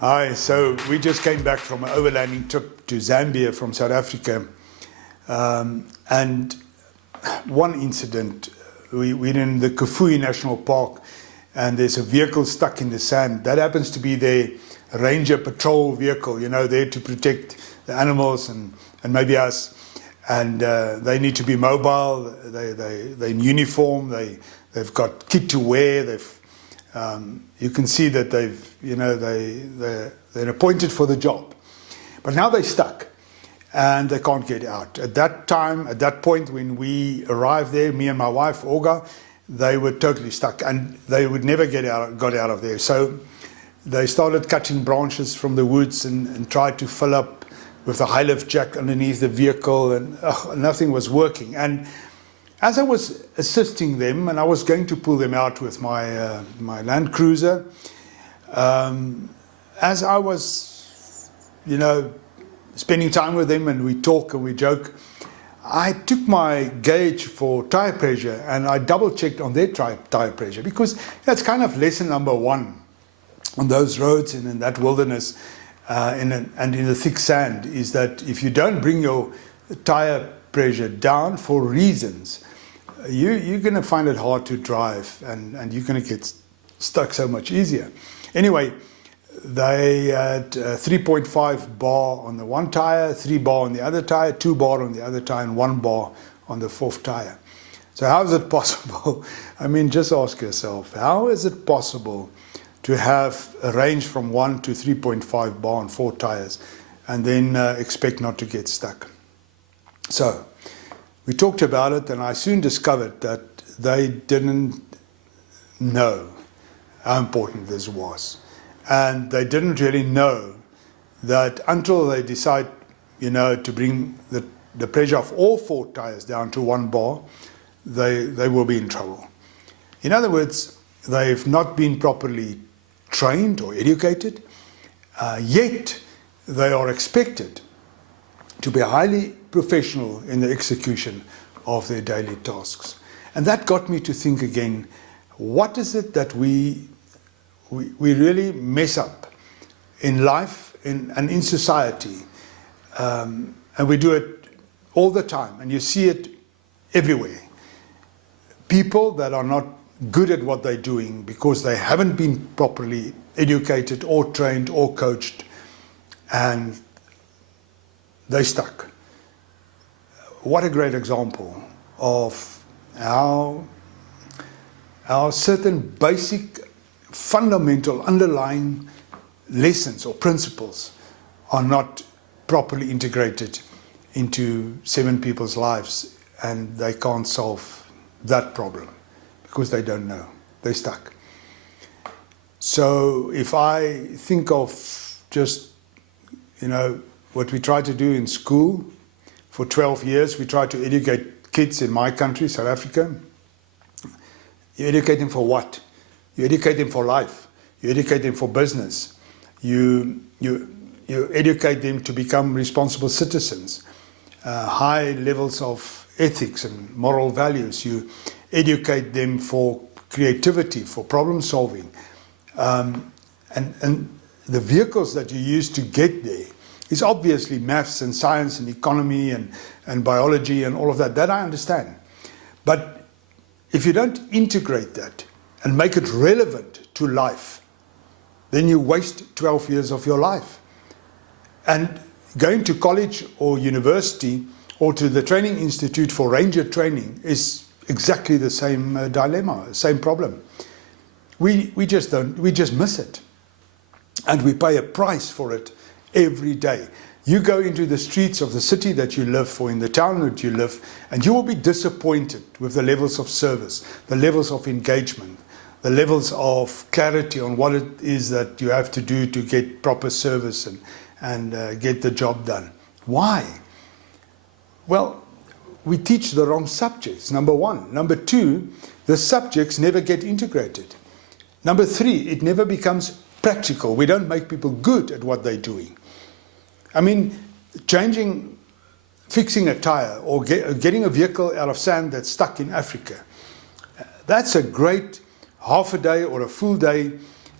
Hi, so we just came back from an overlanding trip to Zambia from South Africa. And one incident, we're in the Kafue National Park and there's a vehicle stuck in the sand. That happens to be their ranger patrol vehicle, you know, there to protect the animals and maybe us. And they need to be mobile, they're in uniform, they've got kit to wear, you can see that they're appointed for the job. But now they're stuck and they can't get out. At that point when we arrived there, me and my wife, Olga, they were totally stuck and they would never got out of there. So they started cutting branches from the woods and tried to fill up with a high lift jack underneath the vehicle, and nothing was working. And as I was assisting them, and I was going to pull them out with my Land Cruiser, as I was, spending time with them and we talk and we joke, I took my gauge for tire pressure and I double checked on their tire pressure, because that's kind of lesson number one on those roads and in that wilderness and in the thick sand, is that if you don't bring your tire pressure down for reasons, you're going to find it hard to drive and you're going to get stuck so much easier. Anyway, they had 3.5 bar on the one tire, 3 bar on the other tire, 2 bar on the other tire, and 1 bar on the fourth tire. So how is it possible? I mean, just ask yourself, how is it possible to have a range from 1 to 3.5 bar on 4 tires and then expect not to get stuck? So we talked about it, and I soon discovered that they didn't know how important this was. And they didn't really know that until they decide, to bring the pressure of all 4 tires down to 1 bar, they will be in trouble. In other words, they've not been properly trained or educated, yet they are expected to be highly professional in the execution of their daily tasks. And that got me to think again, what is it that we really mess up in life and in society? And we do it all the time, and you see it everywhere. People that are not good at what they're doing because they haven't been properly educated or trained or coached, and they're stuck. What a great example of how certain basic, fundamental, underlying lessons or principles are not properly integrated into 7 people's lives, and they can't solve that problem because they don't know. They're stuck. So if I think of just, what we try to do in school for 12 years, we try to educate kids in my country, South Africa. You educate them for what? You educate them for life. You educate them for business. You educate them to become responsible citizens, high levels of ethics and moral values. You educate them for creativity, for problem solving. And the vehicles that you use to get there is obviously maths and science and economy and biology and all of that. That I understand. But if you don't integrate that and make it relevant to life, then you waste 12 years of your life. And going to college or university or to the training institute for ranger training is exactly the same dilemma, same problem. We just miss it. And we pay a price for it every day. You go into the streets of the city that you live for, in the town that you live, and you will be disappointed with the levels of service, the levels of engagement, the levels of clarity on what it is that you have to do to get proper service and get the job done. Why? Well, we teach the wrong subjects, number one. Number two, the subjects never get integrated. Number three, it never becomes practical. We don't make people good at what they're doing. I mean, fixing a tire or getting a vehicle out of sand that's stuck in Africa, that's a great half a day or a full day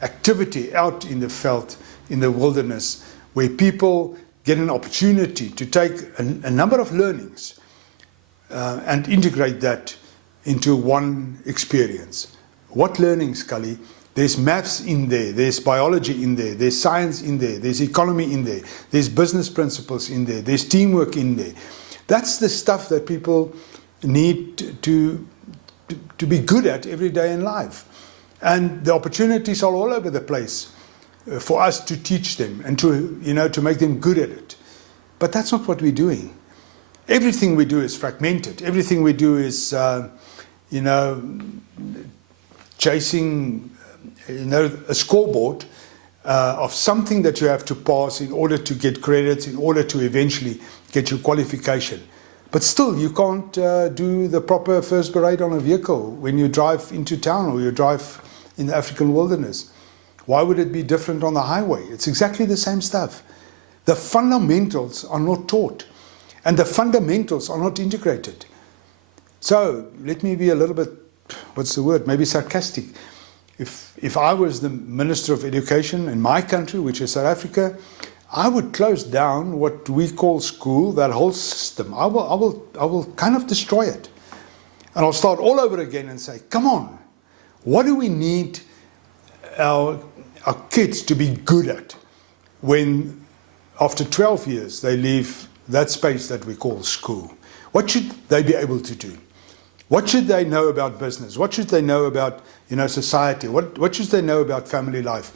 activity out in the veld in the wilderness, where people get an opportunity to take a number of learnings and integrate that into one experience. What learnings, Cully? There's maths in there, there's biology in there, there's science in there, there's economy in there, there's business principles in there, there's teamwork in there. That's the stuff that people need to be good at every day in life. And the opportunities are all over the place for us to teach them and to make them good at it. But that's not what we're doing. Everything we do is fragmented. Everything we do is, chasing, a scoreboard of something that you have to pass in order to get credits, in order to eventually get your qualification. But still, you can't do the proper first parade on a vehicle when you drive into town or you drive in the African wilderness. Why would it be different on the highway? It's exactly the same stuff. The fundamentals are not taught, and the fundamentals are not integrated. So let me be a little bit, maybe sarcastic. If I was the Minister of Education in my country, which is South Africa, I would close down what we call school, that whole system. I will kind of destroy it. And I'll start all over again and say, come on, what do we need our kids to be good at when after 12 years they leave that space that we call school? What should they be able to do? What should they know about business? What should they know about society? What should they know about family life?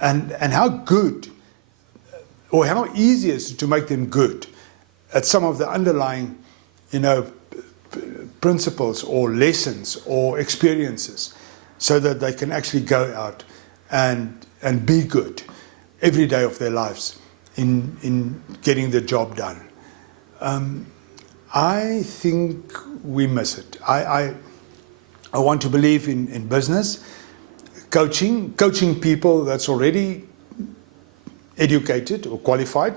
And how good or how easy is it to make them good at some of the underlying principles or lessons or experiences, so that they can actually go out and be good every day of their lives in getting the job done. I think we miss it. I want to believe in business, coaching people that's already educated or qualified.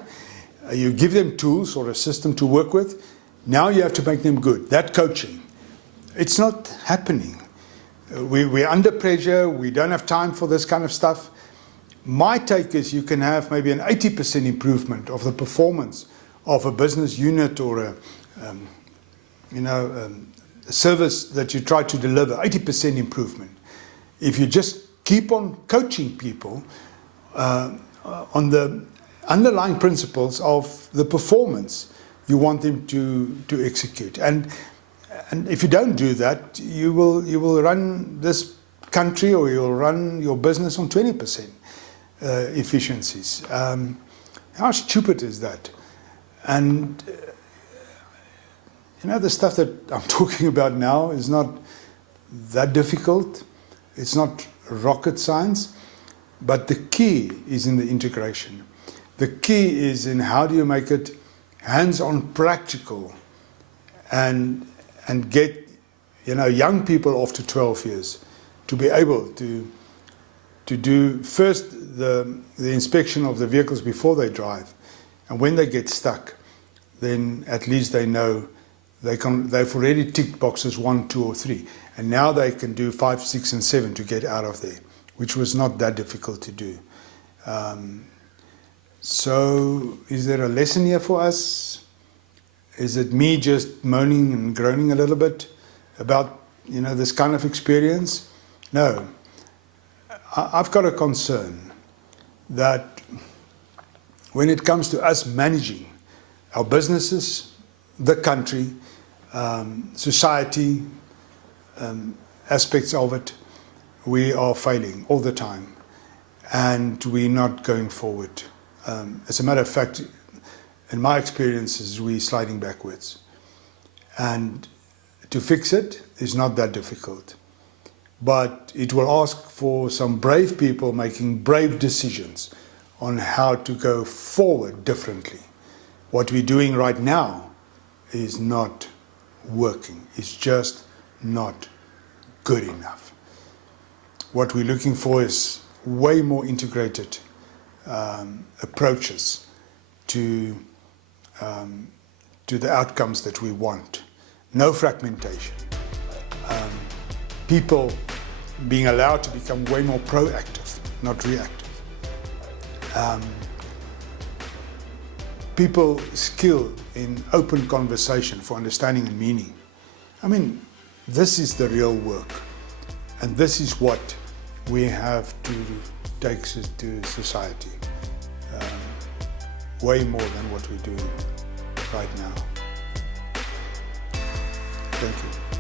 You give them tools or a system to work with. Now you have to make them good. That coaching, it's not happening. We're under pressure. We don't have time for this kind of stuff. My take is you can have maybe an 80% improvement of the performance of a business unit or a service that you try to deliver, 80% improvement. If you just keep on coaching people on the underlying principles of the performance you want them to execute. And if you don't do that, you will run this country, or you'll run your business on 20% efficiencies. How stupid is that? And the stuff that I'm talking about now is not that difficult. It's not rocket science, but the key is in the integration. The key is in how do you make it hands-on, practical, and get young people after 12 years to be able to do first the inspection of the vehicles before they drive, and when they get stuck, then at least they know they've already ticked boxes 1, 2, or 3, and now they can do 5, 6, and 7 to get out of there, which was not that difficult to do. So is there a lesson here for us? Is it me just moaning and groaning a little bit about this kind of experience? No. I've got a concern that when it comes to us managing our businesses, the country, society, aspects of it, we are failing all the time, and we're not going forward. As a matter of fact, in my experiences, we're sliding backwards. And to fix it is not that difficult. But it will ask for some brave people making brave decisions on how to go forward differently. What we're doing right now is not working. It's just not good enough. What we're looking for is way more integrated approaches to the outcomes that we want. No fragmentation. People being allowed to become way more proactive, not reactive. people skill in open conversation for understanding and meaning. I mean, this is the real work, and this is what we have to take to society, way more than what we're doing right now. Thank you.